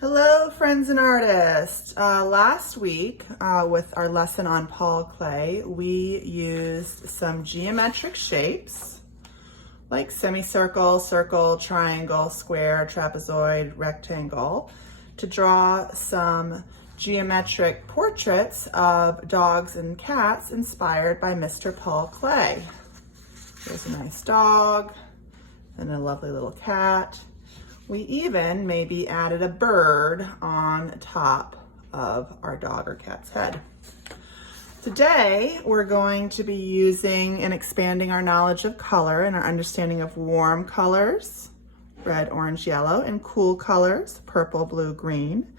Hello, friends and artists. Last week, with our lesson on Paul Klee, we used some geometric shapes like semicircle, circle, triangle, square, trapezoid, rectangle to draw some geometric portraits of dogs and cats inspired by Mr. Paul Klee. There's a nice dog and a lovely little cat. We even maybe added a bird on top of our dog or cat's head. Today, we're going to be using and expanding our knowledge of color and our understanding of warm colors, red, orange, yellow, and cool colors, purple, blue, green,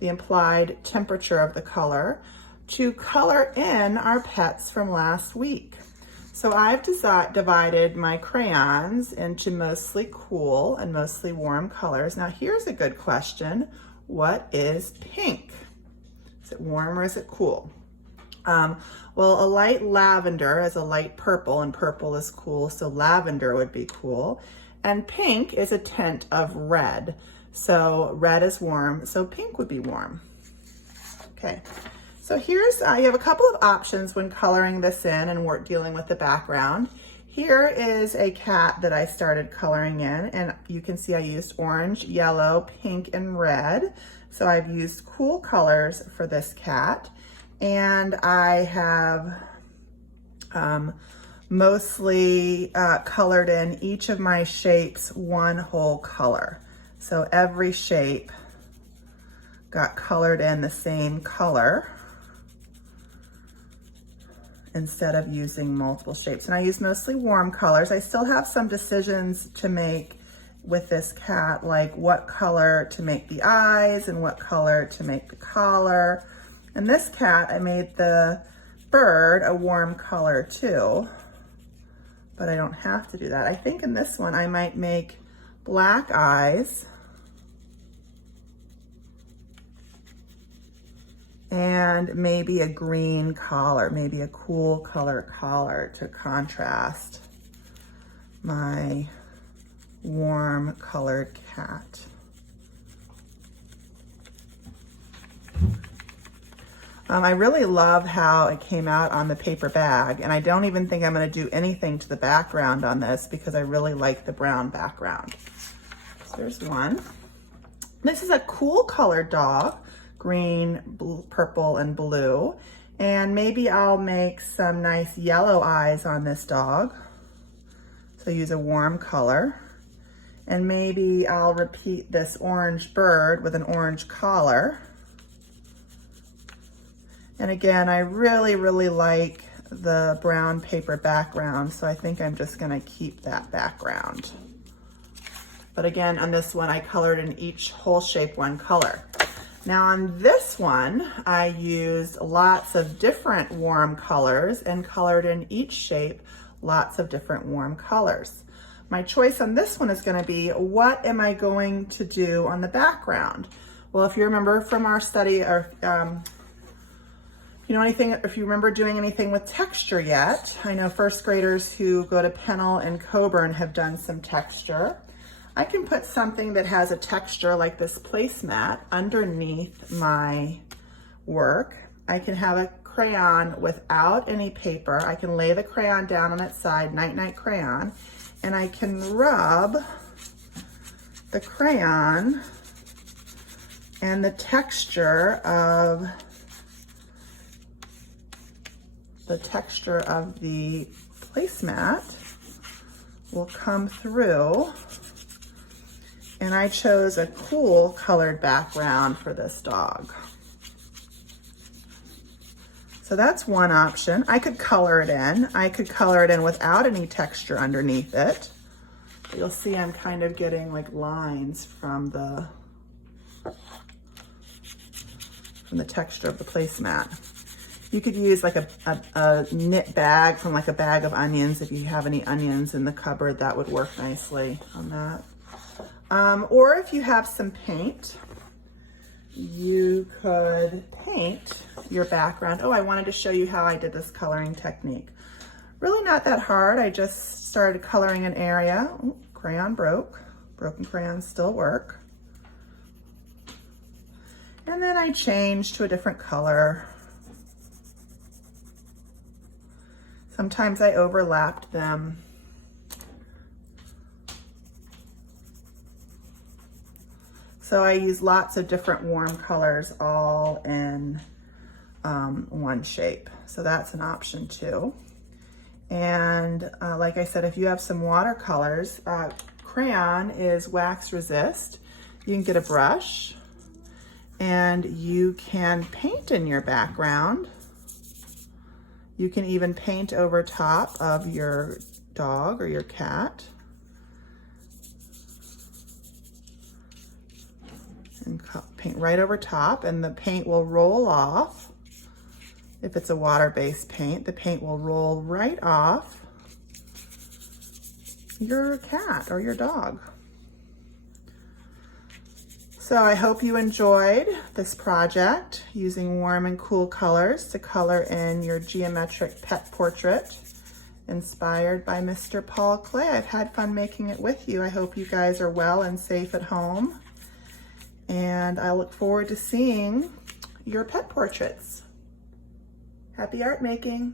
the implied temperature of the color, to color in our pets from last week. So I've divided my crayons into mostly cool and mostly warm colors. Now here's a good question. What is pink? Is it warm or is it cool? Well, a light lavender is a light purple, and purple is cool, so lavender would be cool. And pink is a tint of red. So red is warm, so pink would be warm. Okay. So here's, you have a couple of options when coloring this in and we're dealing with the background. Here is a cat that I started coloring in, and you can see I used orange, yellow, pink, and red. So I've used cool colors for this cat. And I have mostly colored in each of my shapes one whole color. So every shape got colored in the same color instead of using multiple shapes. And I use mostly warm colors. I still have some decisions to make with this cat, like what color to make the eyes and what color to make the collar. And this cat, I made the bird a warm color too, but I don't have to do that. I think in this one, I might make black eyes and maybe a green collar, maybe a cool collar to contrast my warm colored cat. I really love how it came out on the paper bag, and I don't even think I'm going to do anything to the background on this because I really like the brown background. So there's one. This is a cool colored dog, green, blue, purple, and blue. And maybe I'll make some nice yellow eyes on this dog. So use a warm color. And maybe I'll repeat this orange bird with an orange collar. And again, I really, really like the brown paper background, so I think I'm just gonna keep that background. But again, on this one, I colored in each whole shape one color. Now on this one, I used lots of different warm colors and colored in each shape lots of different warm colors. My choice on this one is gonna be, what am I going to do on the background? Well, if you remember from our study, or if you remember doing anything with texture yet, I know first graders who go to Pennell and Coburn have done some texture. I can put something that has a texture like this placemat underneath my work. I can have a crayon without any paper. I can lay the crayon down on its side, night-night crayon, and I can rub the crayon and the texture of the placemat will come through. And I chose a cool colored background for this dog. So that's one option. I could color it in. I could color it in without any texture underneath it. But you'll see I'm kind of getting like lines from the texture of the placemat. You could use like a knit bag from like a bag of onions. If you have any onions in the cupboard, that would work nicely on that. Or if you have some paint, you could paint your background. Oh, I wanted to show you how I did this coloring technique. Really not that hard. I just started coloring an area. Ooh, crayon broke. Broken crayons still work. And then I change to a different color. Sometimes I overlapped them. So I use lots of different warm colors all in one shape. So that's an option too. And like I said, if you have some watercolors, crayon is wax resist. You can get a brush and you can paint in your background. You can even paint over top of your dog or your cat. And paint right over top, and the paint will roll off. If it's a water-based paint, the paint will roll right off your cat or your dog. So I hope you enjoyed this project using warm and cool colors to color in your geometric pet portrait inspired by Mr. Paul Klee. I've had fun making it with you. I hope you guys are well and safe at home. And I look forward to seeing your pet portraits. Happy art making!